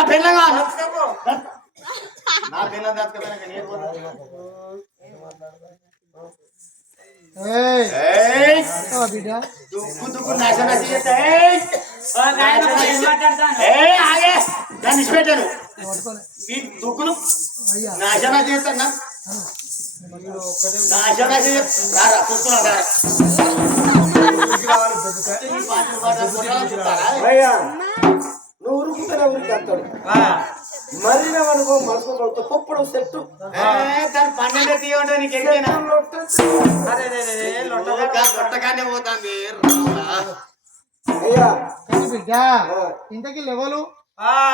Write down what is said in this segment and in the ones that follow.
నా పెళ్ళగా నా పెళ్ళ దుక్కు దుక్కు నాశన దాన్ని ఇచ్చిపెట్టాను మీ దుక్కులు నాశన చేస్తాను నాశన రారా చూస్తున్నా నువ్వు ఉరుకుతానే ఉరికి వస్తాడు మరినవనుకో మనసు పొప్పుడు సెట్టు దాని పన్నెండు తీయడం నీకు ఎక్కడైనా లొట్టగానే పోతాంది అయ్యా బిడ్డ ఇంతకీ లెవలు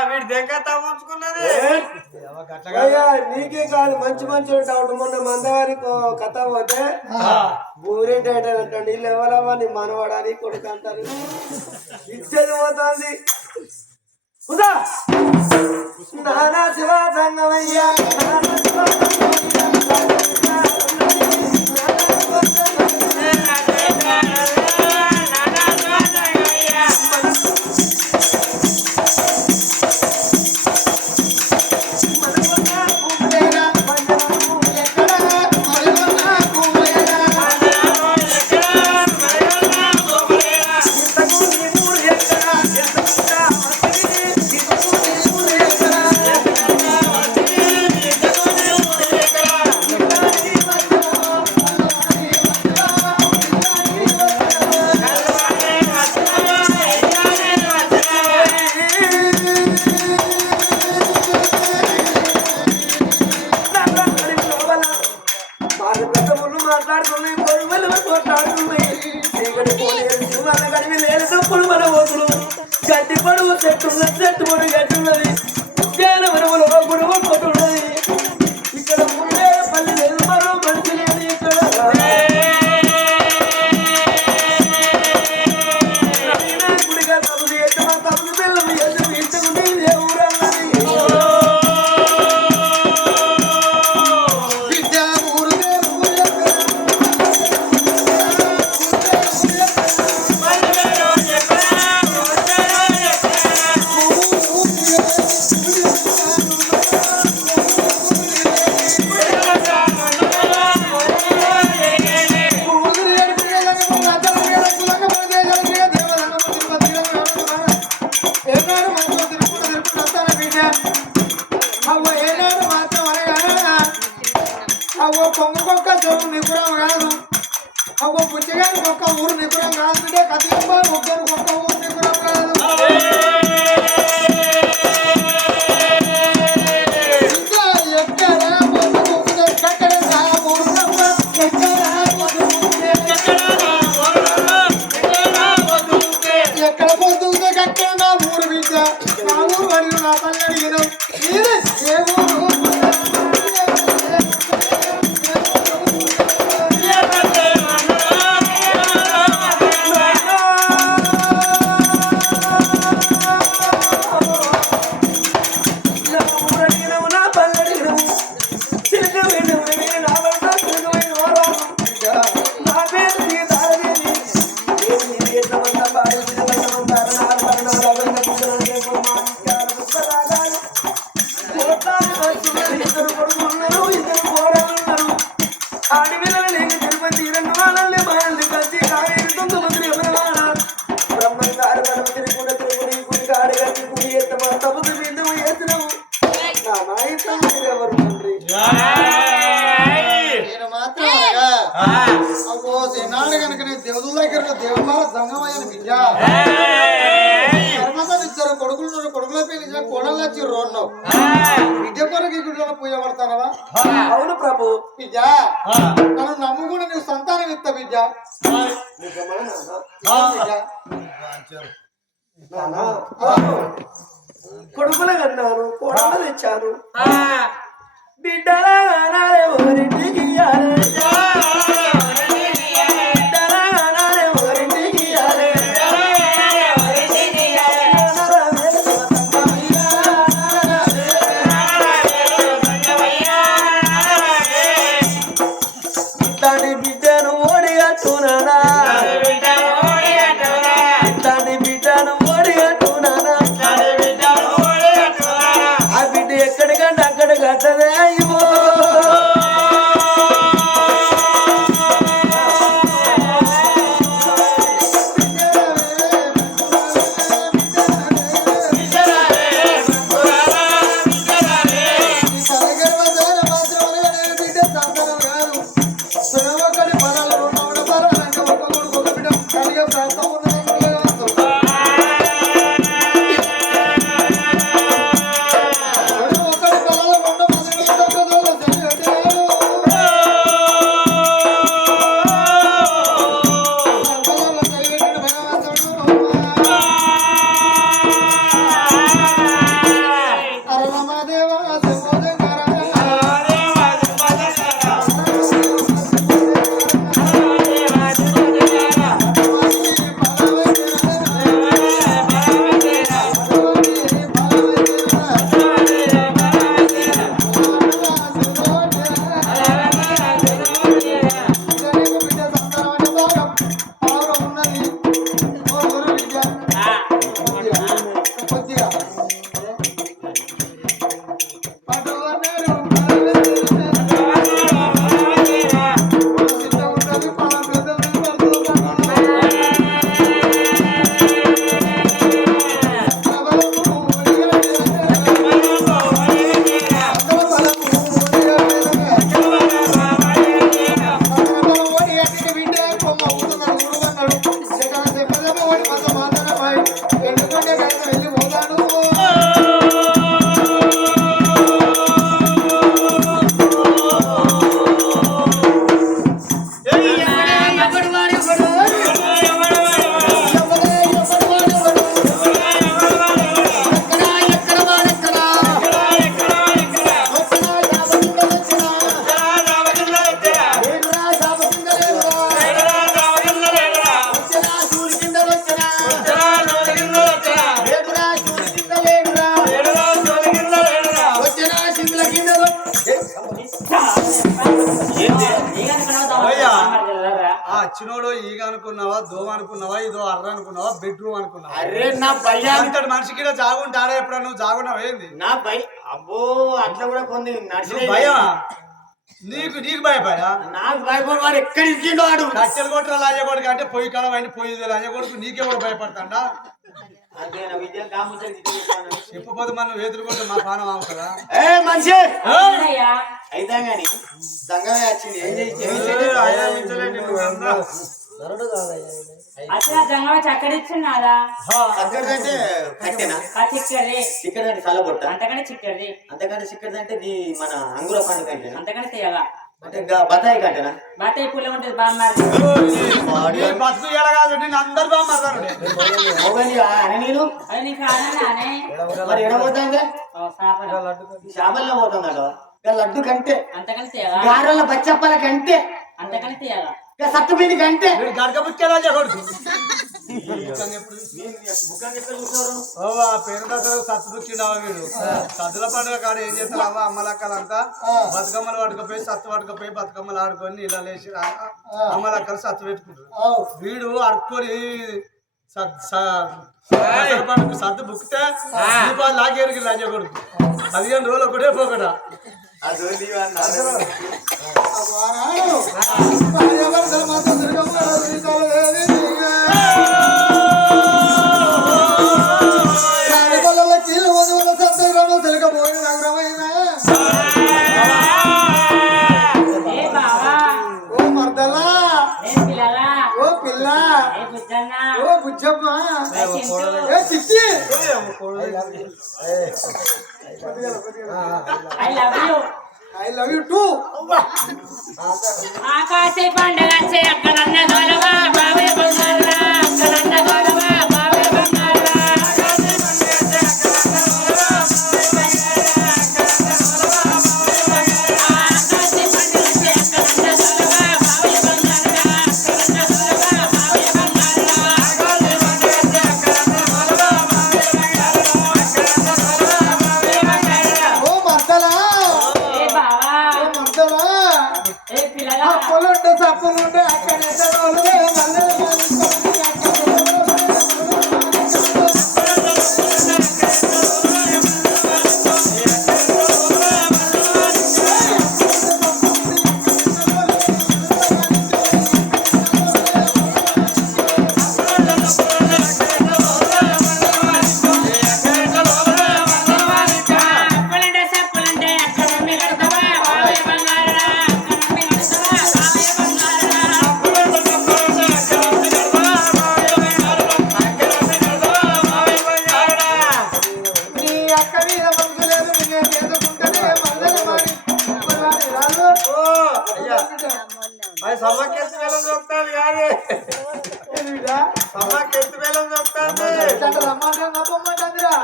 వీడి దగ్గర నీకే కాదు మంచి మంచి డౌట్ మొన్న మందవారి కథ పోతే ఊరేంటి అంటాడు వీళ్ళు ఎవరమ్మా నీ మనవాడని కొడుకు అంటారు ఇచ్చేది పోతుంది నానా శివ సంగమయ్యా గట్టి పడుగు చెట్టు చెట్టు పడుగు గట్టి ఉన్నది ఇక్కడ ముందే పల్లె లేదు మరో మనిషి లేదు ఇక్కడ గుడిగా తమ్ముడు ఎట్టు మా తమ్ముడు పిల్లలు ఎదురు ఇంతకు ఏ ఊరన్నది పొంగుకొక్క చోటు నిపురం కాదు అవ్వ పుచ్చగాని ఒక్క ఊరు నిపురం కాదుంటే కథ ఒక్కరు ఒక్క ఊరు నిపురం కాదు ఇంకా ఎక్కడ ఎక్కడ పొద్దుంటే కక్కడ నా ఊరు బిడ్డ నా ఊరు మరియు నా పల్లె అడిగిన ఏ ఊరు నాడు కనుక దేవుడు దగ్గర దేవుమాల సంగమయ్యన బిడ్డ ఇద్దరు కొడుకులు కొడుకుల పెళ్లి కోడలు వచ్చి రోడ్న్నావు బిడ్డ కొరకు గుడిలో పూజ పడతానవా అవును ప్రభు బిడ్డ నన్ను నమ్ముకుని నీకు సంతానం ఇస్తా బిడ్డ కొడుకులు కన్నాను కోడలు తెచ్చాను బిడ్డలా వచ్చినోడు ఈగ అనుకున్నావా, దోమ అనుకున్నావా, ఇదో అర్ర అనుకున్నావా, బెడ్రూమ్ అనుకున్నావా? అరే నా భయ్యా అంతటి మనిషికి జాగుంటాడా? ఎప్పుడన్నా నువ్వు జాగున్నావు ఏంది? నా భయ అబ్బో అట్లా కూడా కొన్ని నడిచిన భయమా నీకు? నీకు భయపడా? నాకు భయపడి వాడు ఎక్కడ ఇచ్చిండు వాడు కట్టెలు కొట్టరా లాజ కొడుకు అంటే పొయ్యి కాడ పోయింది, పొయ్యి లాజ కొడుకు నీకెవడు భయపడతాడా? అంతే నా విద్య కాముచ్చని చెప్పపోతే మనం వేతులు కొట్టే మా పానం అవుతుందా? ఏ మనిషి అయితే గాని సంగమే వచ్చింది ఏం అసలు జంగమ చక్కడిచ్చున్నారా అక్కడంటే కట్టెనా చిక్కడంటే కలబొట్ట అంతకంటే చిక్కడిది అంతకంటే చిక్కడంటే మన అంగుర పండు కంటే అంతకంటే తీయగా అంటే బతాయి కట్టెనా బాతాయి పుల్ల ఉంటుంది బాగా బతుకు ఎడగాదు నేను అందరు బాగున్నారు అని నేను అది నీకు ఆనందానే మరి ఎడబోతాంగా చేపల్లో చేపల్లో పోతుందా లడ్డు కంటే అంతకంటే తీయగా గారెల బచ్చప్పల కంటే అంతకంటే తీయగా సత్తు పిండి కంటే గడకబుక్కేలా కొడుకు పేరు దగ్గర సత్తు బుక్కిండవా వీడు. సద్దుల పండుగ కాడ ఏం చేస్తారు అవ్వ అమ్మలక్కలంతా బతుకమ్మలు పట్టుకపోయి సత్తు పట్టుకపోయి బతుకమ్మలు ఆడుకొని ఇలా లేచి అమ్మలక్కలు సత్తు పెట్టుకుంటారు. వీడు అడుక్కొని సద్దు బుక్కితే దీపాలు లాగేరికి లంజ కొడుకు 15 రోజులు ఒకటే పోకట. I love you too. ఆకాశ పండుగ అక్కడన్న గొడవ బావే బంగారా అక్కడన్న గొడవ బావే బంగారా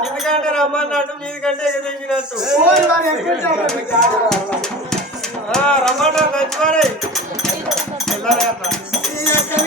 ఎందుకంటే రమ్మన్నట్టు మీదికంటే ఎగదించినట్టు రమ్మన్నా నచ్చిమారే బంగారు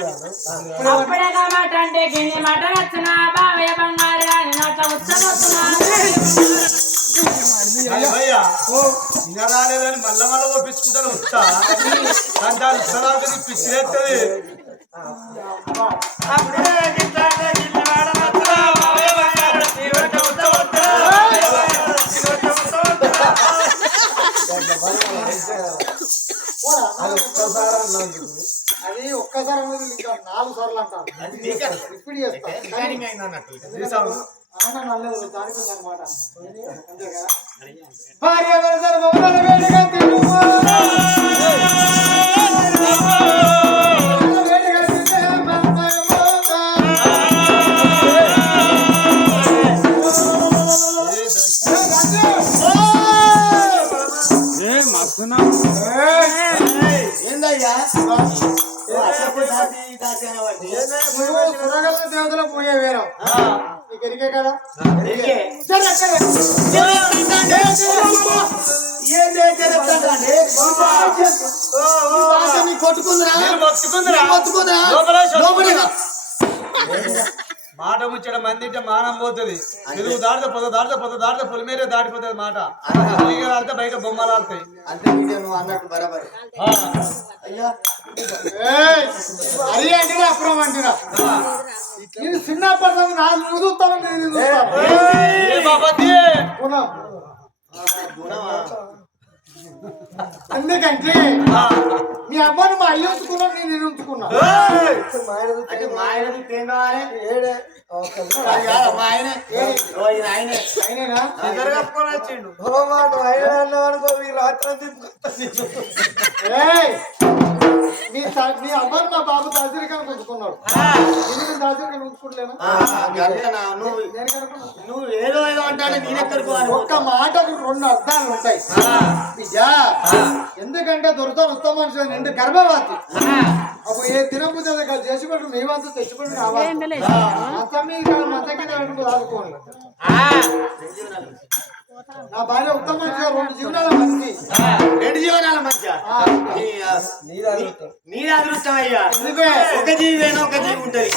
అప్పుడే మాట అంటే గిన్ని మాట నచ్చిన బావయ్య బంగారు గాని నాట ఉత్తమవుతున్నా ఇంకా రాలేదని మళ్ళా మళ్ళా ఒప్పించుకుంటాను వస్తా కానీ దాని ఉత్తరాలు పిచ్చిలేస్తుంది అది ఒక్కసారి అనేది ఇంకా 4 సార్లు అంటారు ఇప్పుడు చేస్తా నల్లదు దానికి అనమాట అంతే కదా భార్య ఏందయ్యా దేవతల పోయే వేరం నీకు ఎరికే కదా మాట ముచ్చట మంది మానం పోతుంది తెలుగు దాడితే పొద పొలిమేరే దాటిపోతుంది మాట ఆడితే బయట బొమ్మలు ఆడతాయి అంతే నువ్వు అన్నట్టు బరాబరి అయ్యా అది అంటున్నా అప్పుడం అంటున్నా నేను చిన్నప్పటి నాకు నువ్వు చూస్తాను నేను అందుకంటే మీ అమ్మను మా అయ్య ఉంచుకున్నా నేను ఉంచుకున్నా అంటే మా ఆయన ఏం కావాలి మా ఆయన అయినేనా కప్పుకొని వచ్చిండు అనుకో ఈ రాత్రి మీ అమ్మను మా బాబు దాసరికానికి ఉంచుకున్నాడు నేను దాసరికాన్ని ఉంచుకోలేనా నువ్వు ఏదో ఏదో అంటే నేనెక్కడికి ఒక్క మాటకు 2 అర్థాలు ఉంటాయి బిడ్డా ఎందుకంటే దొరుకుతాను ఉత్తమ మనుషులు నిండు గర్భవతి అప్పుడు ఏ తినబుద్ధి చేసిపెట్టు మేమంతా తెచ్చిపెట్టు కావాలి మతం మీద మతం కింద ఆదుకోండి నా భార్య ఉత్తమ మనిషి 2 జీవనాల మంచి 2 జీవనాల మధ్య నీ అదృష్టం అయ్యా ఒక జీవేనా ఒక జీవి ఉంటది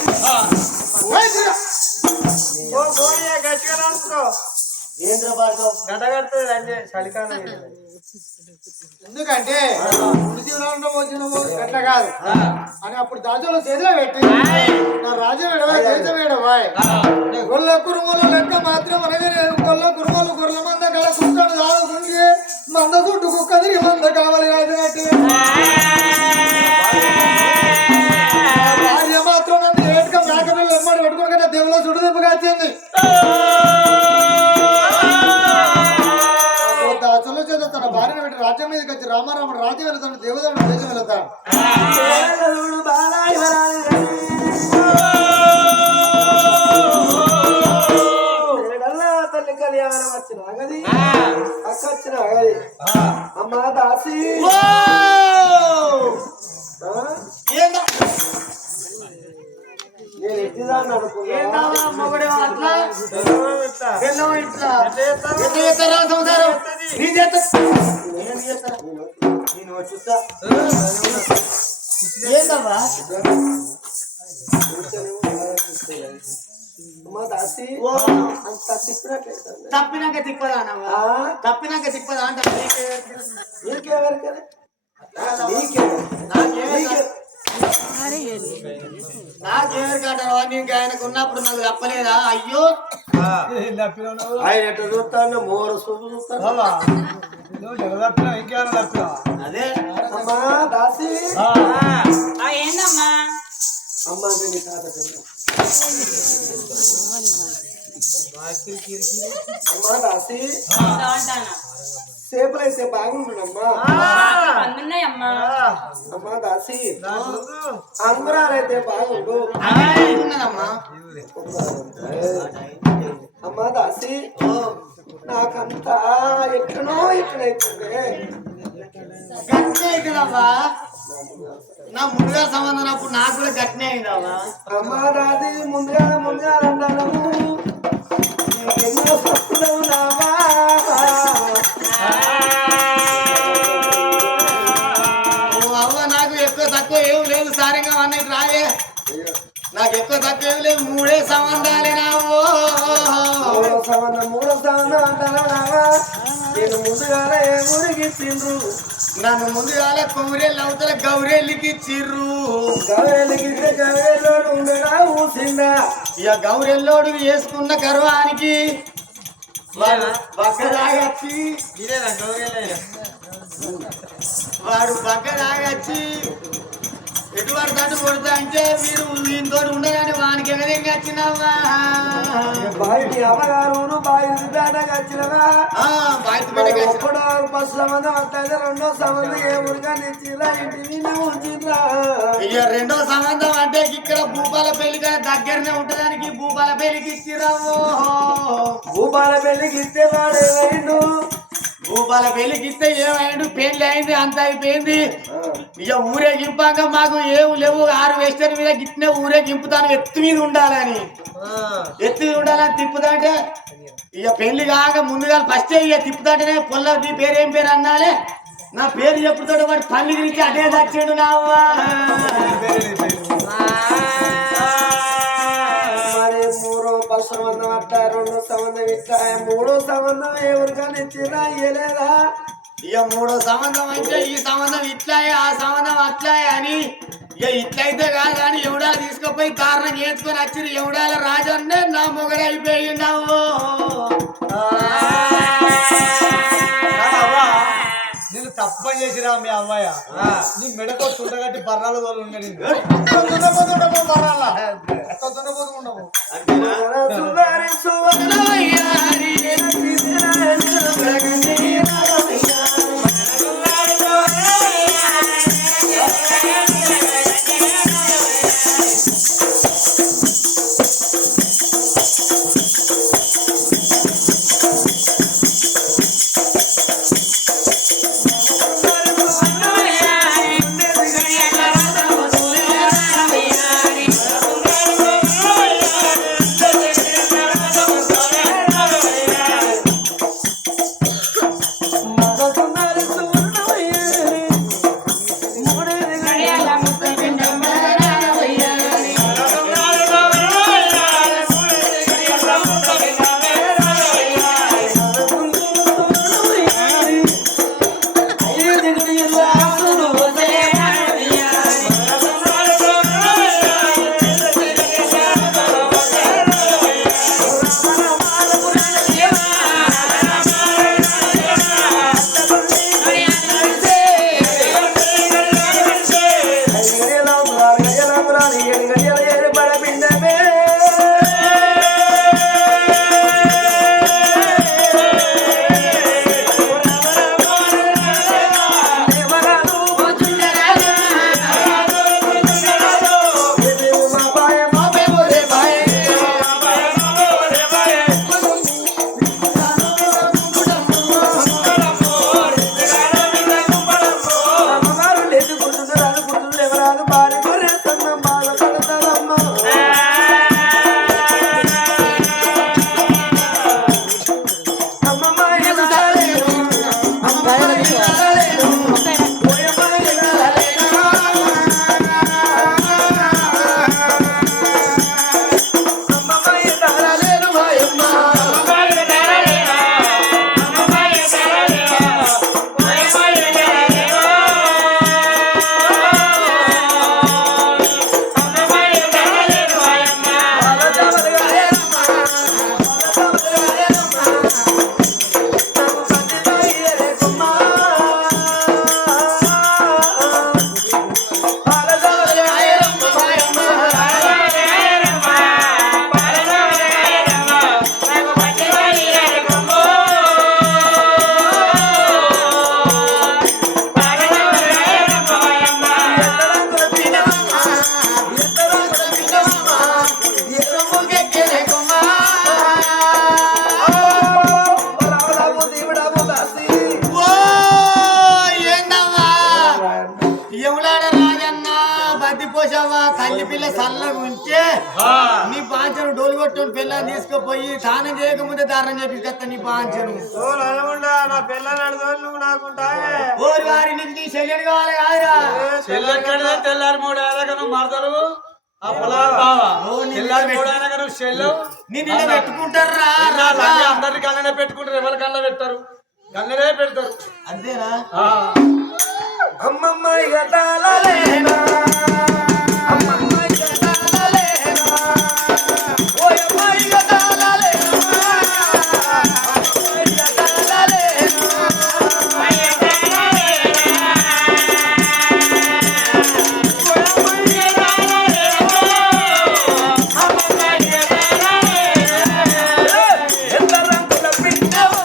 ఎందుకంటే 2 జీవనాలు వచ్చినమో గట్ల కాదు అని అప్పుడు దాచులో చేతిలో పెట్టి నా రాజ్యం ఎడవా దేశం ఎడవా గొల్ల కురుమల లెక్క మాత్రం అనగానే గొల్ల కురుమలు గొర్రెల మంద గల కుక్కను దాదుకుంటే మంద చుట్టూ కుక్క తిరిగి మంద కావాలి కాదు అంటే భార్య మాత్రం నన్ను ఏటుగా మేకపిల్లలు ఎమ్మడి పెట్టుకుని కదా దేవులో చుడుదింపుగా వచ్చింది దాచులో చేత తన భార్యను పెట్టి రాజ్యం మీదకి వచ్చి రామారాముడు రాజ్యం వెళ్తాడు దేవదాడు దేశం వెళ్తాడు తల్లి కళ్యాణం వచ్చిన అగది అక్క వచ్చిన అగది అమ్మ దాసి నేను ఎట్టిదాన్ని అనుకున్నా చూస్తా అమ్మ దాసి అంత తిప్పినట్లయితే తప్పినాక తిప్పదా తప్పినాక తిప్పదా అంటే నీకెవరికైనా నాకేమరు కాటవా నీకు ఆయనకు ఉన్నప్పుడు నాకు తప్పలేదా అయ్యో ఆయన ఎట్లా చూస్తాను మోర సూపు చూస్తాను ఇంకేమైనా తప్పినా అదే అమ్మా దాసి ఏందమ్మా అమ్మ అంటే నీ తాత అమ్మా దాసి సేపులు అయితే బాగుంటుందమ్మా అందున్నాయమ్మా అమ్మా దాసి అంగురాలైతే బాగుండు ఉన్నదమ్మా అమ్మా దాసి నాకంతా ఎట్లనో ఎట్లనైతుంది గట్నే అవుతుందమ్మా నా ముందుగా సంబంధం అప్పుడు నాకు కూడా గట్నే అయిందమ్మా అమ్మా దాసి ముందుగా అంటాను ఎన్నో సత్తులు ఉన్నావా అవ్వ నాకు ఎక్కువ తక్కువ ఏం లేదు సార్ రాజంగం అన్నట్టు రాలే నాకు ఎక్కువ తక్కువ ఏం లేదు 3 సంబంధాలే నావో మూడో సంబంధం అంటారా నేను ముందుగానే ఊరికి తిండ్రు నన్ను ముందుగాలే కొమ్మరేళ్ళు అవతల గౌరేళ్ళకి ఇచ్చిర్రు గవేలిగిస్తే గవేలోడు ఉండడా ఊసిందా ఇక గౌరెల్లోడు వేసుకున్న గర్వానికి బగ్గదాగచ్చి వాడు బగ్గదాగచ్చి ఎటువంటి తట్టు కొడతా అంటే మీరు వీనితో ఉండగానే వానికి ఎగదేంగా వచ్చినవా బాయి అమ్మగారు బాయి పేటకు వచ్చినవా ఎప్పుడు ఫస్ట్ సంబంధం అట్లయితే రెండో సంబంధం ఏ ఊరిగా నిచ్చిరా ఇంటి ఉంచిండ్రా ఇక రెండో సంబంధం అంటే ఇక్కడ భూపాల పెళ్లి కానీ దగ్గరనే ఉంటదానికి భూపాల పెళ్లికి ఇచ్చిరావు భూపాల పెళ్లికి ఇస్తే వాడు ఏమైండు భూపాల పెళ్లికి ఇస్తే ఏమైండు పెళ్లి అయింది అంత అయిపోయింది ఇక ఊరేగింపాక మాకు ఏమి లేవు 6 వేస్టర్ మీద గిట్నే ఊరేగింపుతాను ఎత్తు మీద ఉండాలని తిప్పుతాంటే ఇక పెళ్లి కాక ముందుగా ఫస్ట్ ఇక తిప్పుతాంటేనే పొల్ల నీ పేరు ఏం పేరు అన్నాలే నా పేరు చెప్పుతాడు వాడు పల్లి గురించి అదే వచ్చాడు నావ్వా మరి ఫస్ట్ సంబంధం అట్లా రెండో సంబంధం ఇట్లా మూడో సంబంధం ఎవరికైనా ఇచ్చినా ఇయ్యలేదా ఇక 3వ సంబంధం అంటే ఈ సంబంధం ఇట్లాయే ఆ సంబంధం అట్లాయే అని ఇక ఇట్లయితే కాదు అని ఎవడాలు తీసుకుపోయి కారణం చేసుకొని వచ్చి ఎవడాల రాజు అంటే నా మొగడైపోయినావు నేను తప్ప చేసిరా మీ అమ్మాయ నీ మెడకో చుట్టగట్టి బర్రాల వాళ్ళు ఉండేది ఎవరాదు బారి కొరేస్తున్న బాధ పడతారమ్మా పోసావా తల్లి పిల్ల చల్లగా ఉంటే నీ పాంచను డోలు కొట్టుని పిల్లని తీసుకుపోయి స్నానం చేయకముందే దారుణం చేపిస్తా నీ పాంచను నా పిల్లని అడుగు నువ్వు నాకుంటా ఓరి వారి నీకు నీ చెల్లెలు కావాలి కాదురా చెల్లెక్కడదా తెల్లారి 3 ఏళ్ళగా నువ్వు మరదలు ఆ పొలాలు బావా తెల్లారి 3 ఏళ్ళగా నువ్వు చెల్లెవు నిన్ను పెట్టుకుంటారా అందరినీ కళ్ళనే పెట్టుకుంటారు ఎవరి కళ్ళ పెట్టారు కళ్ళనే పెడతారు అంతేనా అమ్మమ్మ ఇక తాళలేనా అమ్మమ్మ ఇక తాళలేనా ఓయమ్మ ఇక తాళలేనా అమ్మమ్మ ఇక తాళలేనా ఎంత రంగుల పిండవమ్మ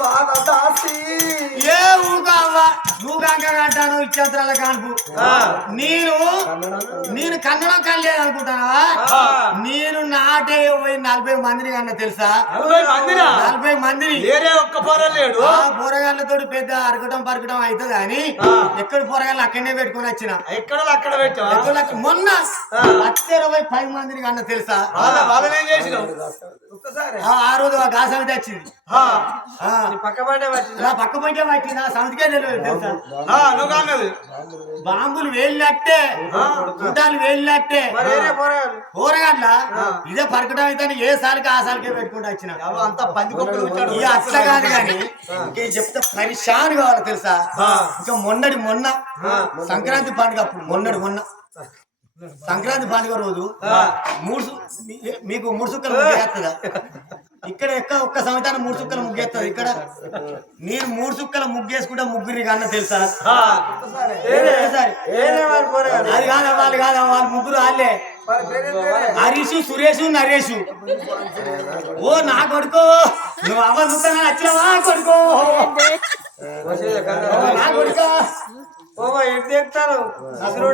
బాధ దాసి ఏ ఊకావా నువ్వు కాంటాను ఇచ్చంతరాల కానుపు నేను కన్నడం కనలేదు అనుకుంటానా నేను నాటే పోయి 40 మందిని కన్నా తెలుసా 40 మందిని ఒక్క పొరలేడు పోరగాళ్ళతో పెద్ద అరకటం పరకటం అవుతుంది అని ఎక్కడ పోరగాళ్ళు అక్కడనే పెట్టుకుని వచ్చిన ఎక్కడ అక్కడ పెట్టా మొన్న 10 మందిని కన్నా తెలుసా వాళ్ళని ఏం చేసినావు ఒక్కసారి ఆ రోజు ఆ గాసమిది వచ్చింది పక్క పడ్డే నా పక్క పంటే పట్టింది నా సంతకే తెలియదు తెలుసా నువ్వు అన్నది బాంబులు వేలినట్టే గుడ్డాలు వేలినట్టే కూరగాడ్ల ఇదే పరకటం అయితే ఏ సారికి ఆ సారికే పెట్టుకుంటూ వచ్చిన అంతా పందికొక్కలు ఇక అట్లా కాదు కానీ ఇంకేం చెప్తే పరిశాన్ కావాలి తెలుసా ఇంకా మొన్న సంక్రాంతి పండుగ అప్పుడు మొన్న సంక్రాంతి పండుగ రోజు మీకు 3 సుక్కలు ముగ్గేస్తుందా ఇక్కడ ఒక్క సంవత్సరం 3 సుక్కలు ముగ్గేస్తుంది ఇక్కడ నేను 3 సుక్కల ముగ్గేసుకుంటే ముగ్గురికి అన్న తెలుసా అది కాదా వాళ్ళు ముగ్గురు వాళ్ళే హరీషు సురేషు నరేషు ఓ నా కొడుకో నువ్వు అవ్వ చూస్తానా వచ్చినవా కొడుకో నా కొడుకో ఎటు చెప్తాను అసలు